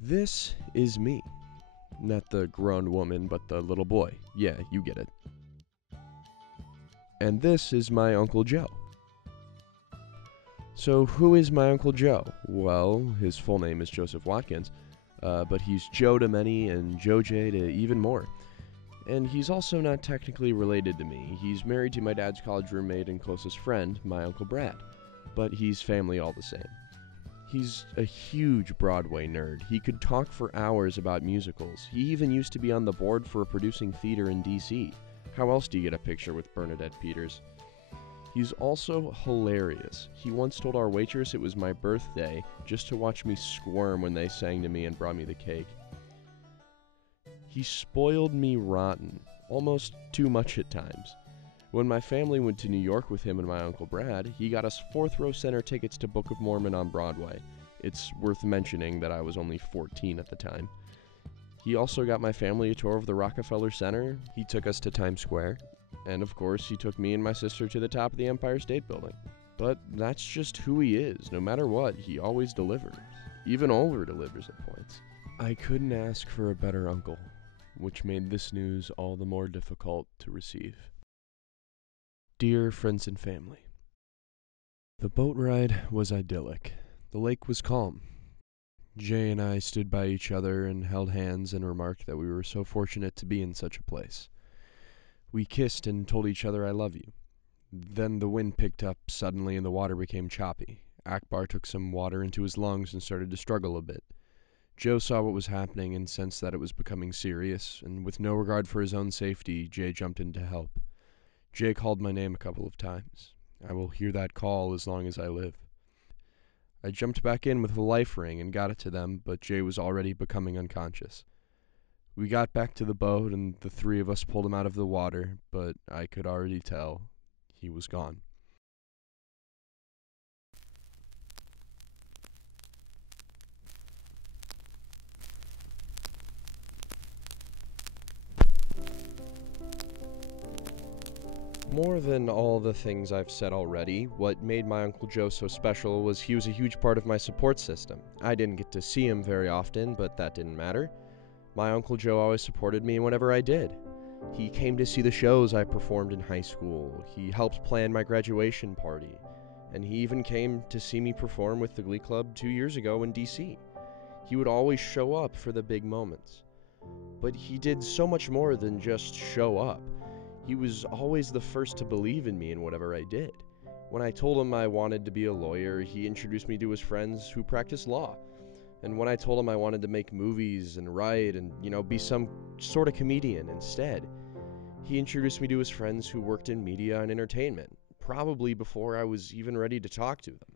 This is me. Not the grown woman, but the little boy. Yeah, you get it. And this is my Uncle Joe. So who is my Uncle Joe? Well, his full name is Joseph Watkins, but he's Joe to many and Joejay to even more. And he's also not technically related to me. He's married to my dad's college roommate and closest friend, my Uncle Brad, but he's family all the same. He's a huge Broadway nerd. He could talk for hours about musicals. He even used to be on the board for producing theater in DC. How else do you get a picture with Bernadette Peters? He's also hilarious. He once told our waitress it was my birthday just to watch me squirm when they sang to me and brought me the cake. He spoiled me rotten, almost too much at times. When my family went to New York with him and my Uncle Brad, he got us fourth row center tickets to Book of Mormon on Broadway. It's worth mentioning that I was only 14 at the time. He also got my family a tour of the Rockefeller Center, he took us to Times Square, and of course he took me and my sister to the top of the Empire State Building. But that's just who he is. No matter what, he always delivers. Even Oliver delivers at points. I couldn't ask for a better uncle, which made this news all the more difficult to receive. Dear friends and family, the boat ride was idyllic. The lake was calm. Jay and I stood by each other and held hands and remarked that we were so fortunate to be in such a place. We kissed and told each other I love you. Then the wind picked up suddenly and the water became choppy. Akbar took some water into his lungs and started to struggle a bit. Joe saw what was happening and sensed that it was becoming serious, and with no regard for his own safety, Jay jumped in to help. Jay called my name a couple of times. I will hear that call as long as I live. I jumped back in with a life ring and got it to them, but Jay was already becoming unconscious. We got back to the boat and the three of us pulled him out of the water, but I could already tell he was gone. More than all the things I've said already, what made my Uncle Joe so special was he was a huge part of my support system. I didn't get to see him very often, but that didn't matter. My Uncle Joe always supported me whenever I did. He came to see the shows I performed in high school, he helped plan my graduation party, and he even came to see me perform with the Glee Club 2 years ago in DC. He would always show up for the big moments. But he did so much more than just show up. He was always the first to believe in me in whatever I did. When I told him I wanted to be a lawyer, he introduced me to his friends who practiced law. And when I told him I wanted to make movies and write and, be some sort of comedian instead, he introduced me to his friends who worked in media and entertainment, probably before I was even ready to talk to them.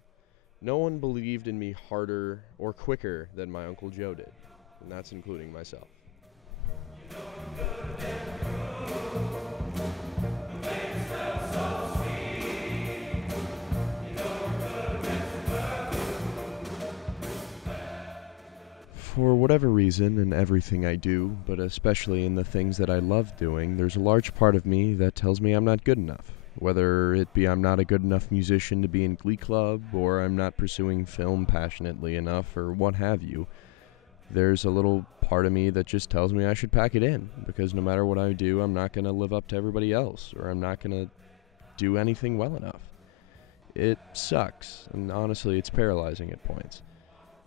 No one believed in me harder or quicker than my Uncle Joe did, and that's including myself. For whatever reason, in everything I do, but especially in the things that I love doing, there's a large part of me that tells me I'm not good enough. Whether it be I'm not a good enough musician to be in Glee Club, or I'm not pursuing film passionately enough, or what have you, there's a little part of me that just tells me I should pack it in, because no matter what I do, I'm not going to live up to everybody else, or I'm not going to do anything well enough. It sucks, and honestly, it's paralyzing at points.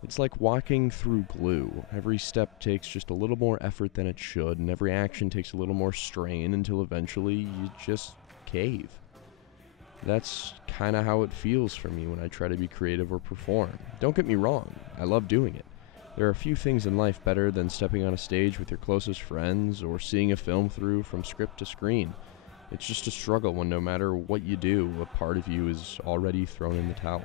It's like walking through glue. Every step takes just a little more effort than it should, and every action takes a little more strain until eventually you just cave. That's kind of how it feels for me when I try to be creative or perform. Don't get me wrong, I love doing it. There are few things in life better than stepping on a stage with your closest friends or seeing a film through from script to screen. It's just a struggle when no matter what you do, a part of you is already thrown in the towel.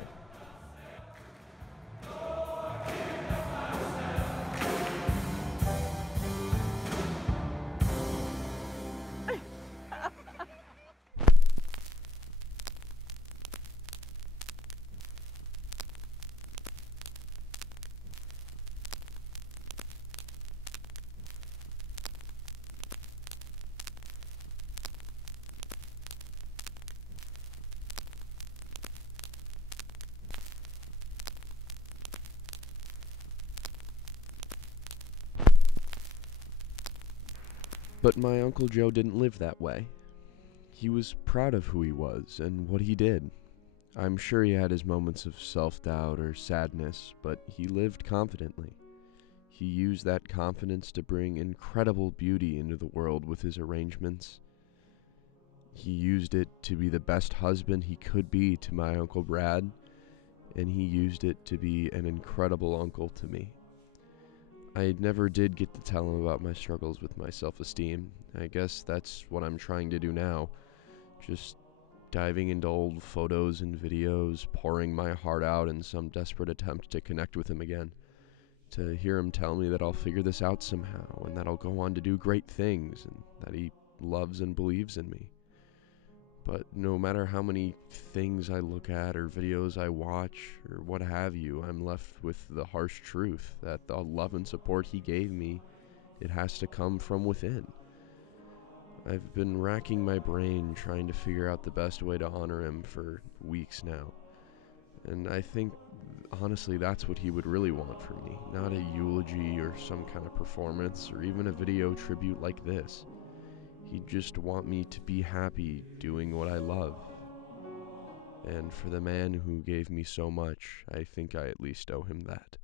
But my Uncle Joe didn't live that way. He was proud of who he was and what he did. I'm sure he had his moments of self-doubt or sadness, but he lived confidently. He used that confidence to bring incredible beauty into the world with his arrangements. He used it to be the best husband he could be to my Uncle Brad, and he used it to be an incredible uncle to me. I never did get to tell him about my struggles with my self-esteem. I guess that's what I'm trying to do now. Just diving into old photos and videos, pouring my heart out in some desperate attempt to connect with him again. To hear him tell me that I'll figure this out somehow, and that I'll go on to do great things, and that he loves and believes in me. But no matter how many things I look at or videos I watch or what have you, I'm left with the harsh truth that the love and support he gave me, it has to come from within. I've been racking my brain trying to figure out the best way to honor him for weeks now. And I think, honestly, that's what he would really want from me. Not a eulogy or some kind of performance or even a video tribute like this. He'd just want me to be happy doing what I love. And for the man who gave me so much, I think I at least owe him that.